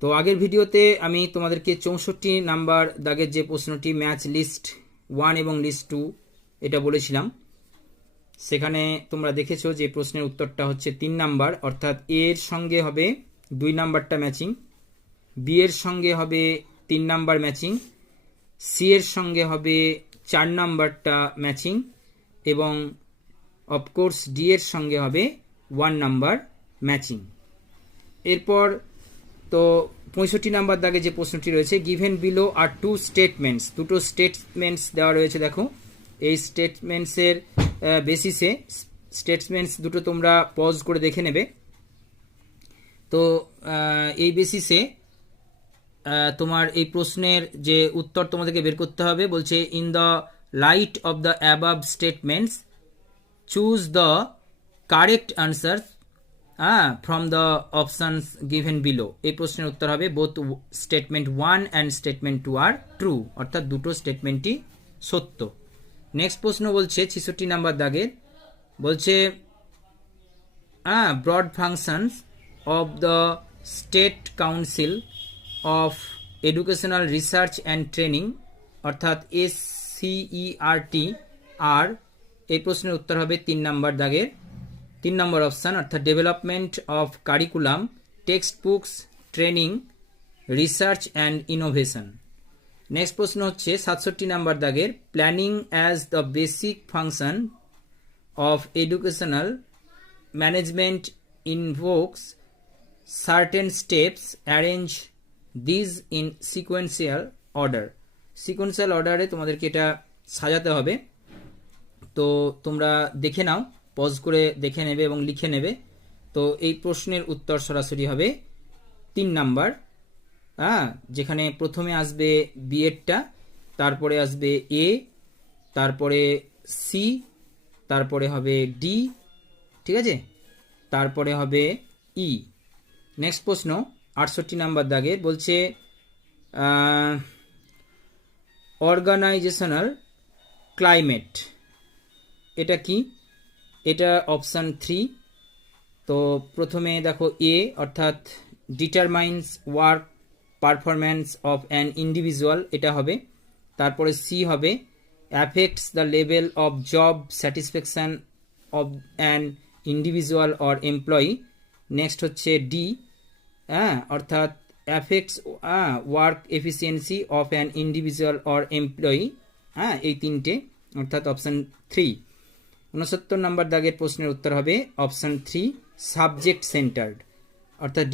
তো আগের ভিডিওতে আমি তোমাদেরকে 64 নাম্বার দাগের যে প্রশ্নটি ম্যাচ লিস্ট 1 এবং লিস্ট 2 এটা বলেছিলাম, সেখানে তোমরা দেখেছো যে প্রশ্নের উত্তরটা হচ্ছে 3 নাম্বার, অর্থাৎ এ এর সঙ্গে হবে 2 নাম্বারটা ম্যাচিং, বি এর সঙ্গে হবে 3 নাম্বার ম্যাচিং, সি এর সঙ্গে হবে 4 নাম্বারটা ম্যাচিং এবং অফকোর্স ডি এর সঙ্গে হবে 1 নাম্বার ম্যাচিং। এরপর তো 65 নাম্বার দাগে যে প্রশ্নটি রয়েছে, given below are two statements, দুটো স্টেটমেন্টস দেওয়া রয়েছে। দেখো এই স্টেটমেন্টসের বেসিসে স্টেটমেন্টস দুটো তোমরা পজ করে দেখে নেবে। তো এই বেসিসে তোমার এই প্রশ্নের যে উত্তর তোমাদেরকে বের করতে হবে, বলছে in the light of the above statements choose the correct answer from the options given below. এই প্রশ্নের উত্তর হবে both statement 1 and statement 2 are true, অর্থাৎ দুটো স্টেটমেন্টই সত্য। নেক্সট প্রশ্ন বলছে 66 নাম্বার দাগের, বলছে broad functions of the state council of educational research and training, অর্থাৎ SCERT আর এই প্রশ্নের উত্তর হবে 3 নাম্বার দাগের 3 নম্বর অপশান, অর্থাৎ development of curriculum, textbooks, training, research and innovation. Next প্রশ্ন হচ্ছে 67 নাম্বার দাগের, planning as the basic function of educational management invokes certain steps, arrange these in sequential order. Sequential অর্ডারে তোমাদেরকে এটা সাজাতে হবে। তো তোমরা দেখে নাও, পজ করে দেখে নেবে এবং লিখে নেবে। তো এই প্রশ্নের উত্তর সরাসরি হবে 3 নাম্বার, যেখানে প্রথমে আসবে বি এরটা, তারপরে আসবে এ, তারপরে সি, তারপরে হবে ডি, ঠিক আছে, তারপরে হবে ই। নেক্সট প্রশ্ন 68 নাম্বার দাগের, বলছে অর্গানাইজেশনাল ক্লাইমেট, এটা কি? এটা অপশান 3। তো প্রথমে দেখো এ, অর্থাৎ determines work performance of an individual, এটা হবে। তারপরে সি হবে affects the level of job satisfaction of an individual or employee. Next হচ্ছে ডি, অর্থাৎ affects work efficiency of an individual or employee. এই তিনটে, অর্থাৎ অপশান 3। 69 নাম্বার দাগের প্রশ্নের উত্তর হবে অপশান 3, সাবজেক্ট সেন্টার্ড, অর্থাৎ